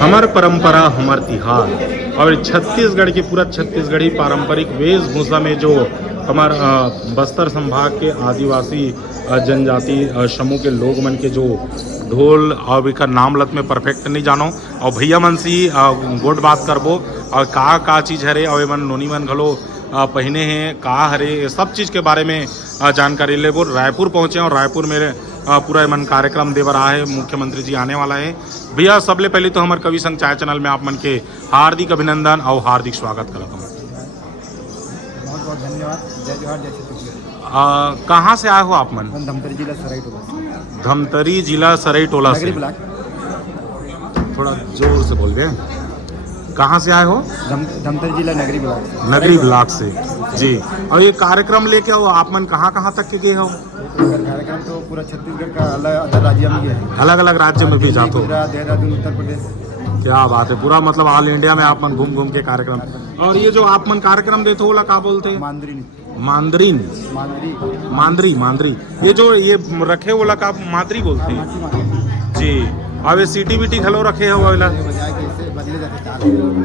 हमार परंपरा हमार तिहार। और छत्तीसगढ़ की पूरा छत्तीसगढ़ी पारंपरिक वेशभूषा में जो हमार बस्तर संभाग के आदिवासी जनजाति समूह के लोग मन के जो ढोल और इकर नाम लत में परफेक्ट नहीं जानो और भैया मन सी गोट बात करबो और का चीज़ हरे और मन नोनी मन घलो पहने हैं का हरे सब चीज़ के बारे में जानकारी लेबो। रायपुर पहुँचे और रायपुर में पूरा मन कार्यक्रम देवर रहा है, मुख्यमंत्री जी आने वाला है। भैया सबले पहले तो हमारे कवि संघ चाय चैनल में आप मन के हार्दिक अभिनंदन और हार्दिक स्वागत करता हूँ। बहुत बहुत धन्यवाद। जय जोहार, जय छत्तीसगढ़। कहाँ से आए हो आप मन? धमतरी जिला सराई टोला। धमतरी जिला सराई टोला से। थोड़ा जोर से बोल दे। कहाँ से आए हो? धमतरी जिला नगरी ब्लॉक। नगरी ब्लॉक से जी। और ये कार्यक्रम लेके आओ आप मन कहाँ तक के गए हो? कार्यक्रम तो पूरा छत्तीसगढ़ का अलग अलग राज्य में गए। अलग अलग राज्य में भी जाते हो? देहरादून, उत्तर प्रदेश। क्या बात है, पूरा मतलब ऑल इंडिया में आप मन घूम के कार्यक्रम। और ये जो आप मन कार्यक्रम देते हो क्या बोलते हैं? मांदरी। ये जो ये रखे वो का मादरी बोलते हैं जी। अब ये सीटी बीटी खलो रखे हो वाला?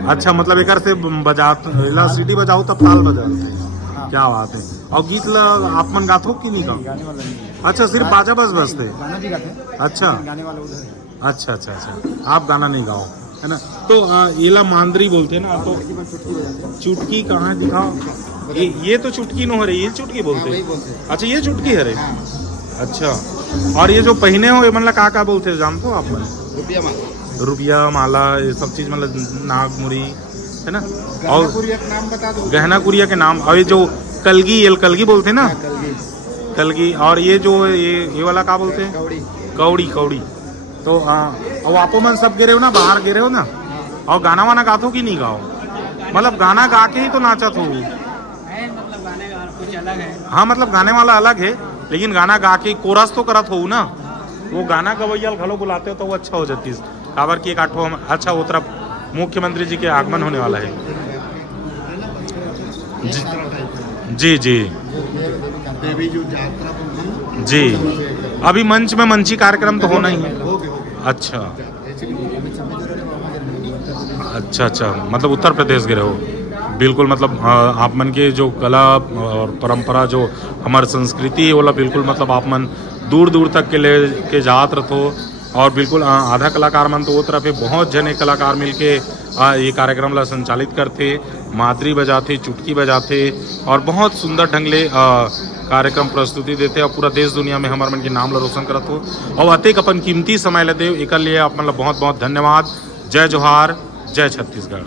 अच्छा, मतलब एक से बजा सीटी बजाओ तब ताल बजाते हैं। क्या बात है। और गीत आप मन गाते हो कि नहीं गाओ? अच्छा, सिर्फ बाजा बजते। अच्छा, आप गाना नहीं गाओ है ना? तो येला मांदरी बोलते हैं ना। तो चुटकी कहाँ दिखाओ? ये तो चुटकी नो हरे, ये चुटकी बोलते हैं। अच्छा, ये चुटकी है। अच्छा, और ये जो पहने हो ये मतलब का बोलते हैं जानते हो आप मन? रुपया माला, ये सब चीज मतलब नागमुरी है ना। और नाम बता दो। गहना कुरिया के नाम। और ये जो कलगी बोलते हैं ना, कलगी। और ये जो ये वाला का बोलते हैं? कौड़ी। तो और आपो मन सब गिरे हो ना, बाहर गिरे हो ना। और गाना वाना गाते हो कि नहीं गाओ? मतलब गाना गा के ही तो नाचत हो। मतलब गाने का कुछ अलग है। हाँ, मतलब गाने वाला अलग है, लेकिन गाना गा के कोरस तो करत हो ना। वो गाना गवैया घलो बुलाते हो तो वो अच्छा हो जाती है। काबर की एक आठो अच्छा वो तरफ मुख्यमंत्री जी के आगमन होने वाला है जी। अभी मंच में मंची कार्यक्रम तो होना ही है। अच्छा, मतलब उत्तर प्रदेश गिरे हो। बिल्कुल, मतलब आप मन के जो कला और परंपरा जो हमारी संस्कृति है वो बिल्कुल मतलब आप मन दूर तक के ले के जात रहो। और बिल्कुल आधा कलाकार मन तो वो तरफ है, बहुत जने कलाकार मिलके ये कार्यक्रम ला संचालित करते, मादरी बजाते, चुटकी बजाते और बहुत सुंदर ढंग ले कार्यक्रम प्रस्तुति देते और पूरा देश दुनिया में हमारे मन के नाम ला रोशन करत हो। और अतेक अपन कीमती समय ला देव, एक लिए आप मतलब बहुत बहुत धन्यवाद। जय जोहार, जय छत्तीसगढ़।